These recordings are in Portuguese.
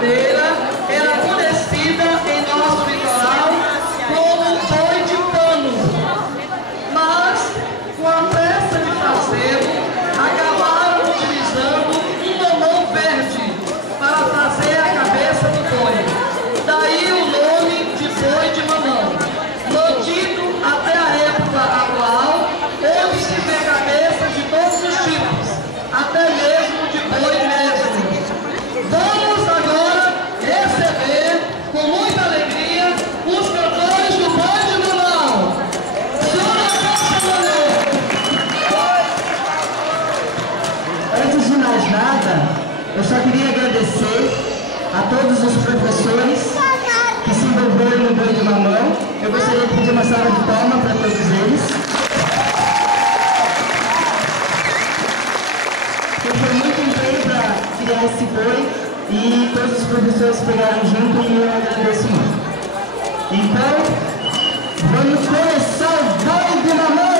maneira, era conhecida em nosso litoral como boi de pano. Mas, com a pressa de fazê-lo, acabaram utilizando um mamão verde para fazer a cabeça do boi. Daí o nome de boi de mamão, mantido até a época atual, onde se vê cabeças de todos os tipos, até mesmo de boi mesmo. Vamos agora receber com muita alegria os cantores do boi de mamão. Antes de mais nada, eu só queria agradecer a todos os professores que se envolveram no boi de mamão. Eu gostaria de pedir uma salva de palmas para todos eles. Foi muito empenho para criar esse boi e todos os professores pegaram junto e eu agradeço muito. Então, vamos começar o boi de mamão!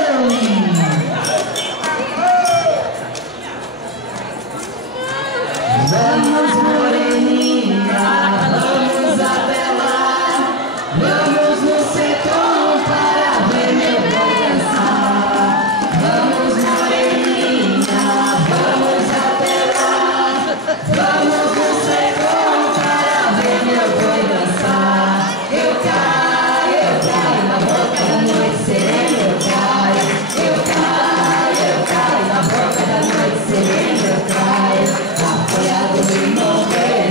Vamos, moreninha, vamos até lá, vamos no sertão para ver meu boi dançar. Vamos, moreninha, vamos até lá, vamos no sertão para ver meu boi dançar. Eu caio na boca da noite serena, eu caio na boca da noite serena, eu caio. Apoiado em morrer,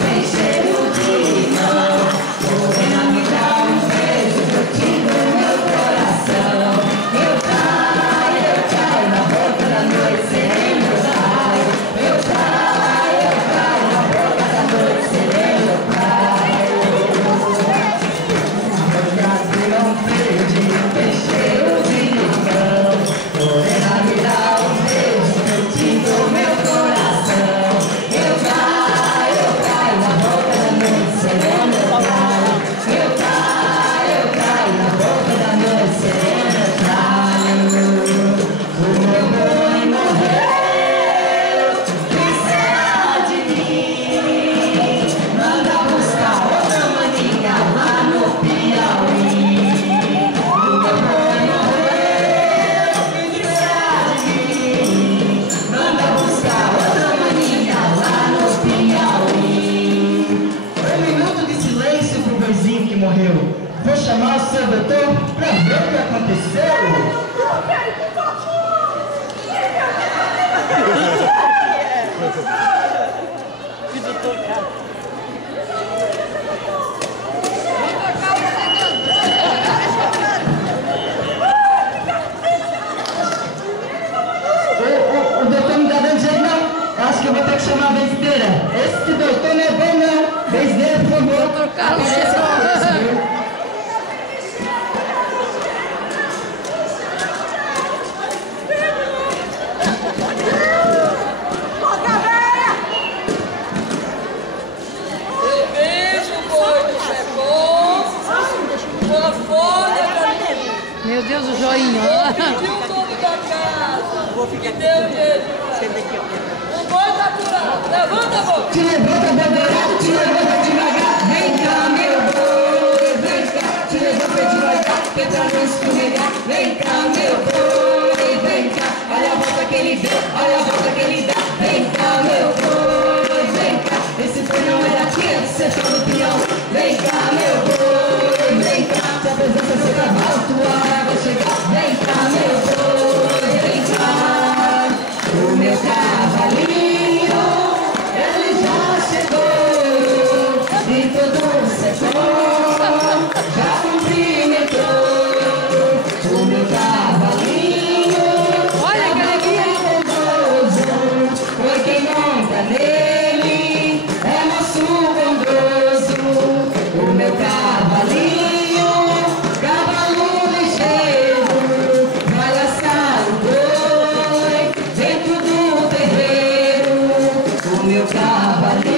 tem cheiro de limão. Morena, me dá um beijo, curtindo meu coração. Eu caio na boca da noite serena, eu caio na boca da noite serena, eu caio. Olhas verde, tem cheiro de limão. Morena, me dá um beijo, curtindo meu coração. Eu caio na boca da noite serena, eu caio na boca da noite serena, eu caio. O meu boi morreu, que será de mim? Manda buscar outra maninha lá no Piauí. O meu boi morreu, que será de mim? Manda buscar outra maninha lá no Piauí. Um minuto de silêncio pro boizinho que morreu. Vou chamar o seu doutor pra ver o que aconteceu. O doutor não tá dando jeito não. Acho que eu vou ter que chamar a benzedeira. Esse doutor não é bom não. Benzedeira, por favor. Doutor Carlos Apareça chegou. pra benzedeira. Eu vejo o boi do Chegou, uma folha pra mim. Meu Deus, o joinha. ó. Pediu o dono da casa, que deu jeito. O boi tá curado, levanta a boca. Te levanta, bandeirado, te levanta devagar. Vem cá, meu boi, vem cá. Te levanta devagar, que é pra não escorregar. Vem cá, meu boi, vem cá. Olha a volta que ele deu, olha a volta que ele dá. Vem cá, meu boi, vem cá. Esse boi não é daqui, é do sertão do peão. Vem cá, meu boi, vem cá. Se apresenta seu cavalo, tua hora vai chegar. Vem cá, meu boi, vem cá. O meu cavalinho, ele já chegou. E todo o sertão já cumprimentou. O meu cavalinho, Olha que alegria. foi quem monta nele, é moço bondoso. O meu cavalinho, cavalo ligeiro, vai laçar o boi dentro do terreiro. O meu cavalinho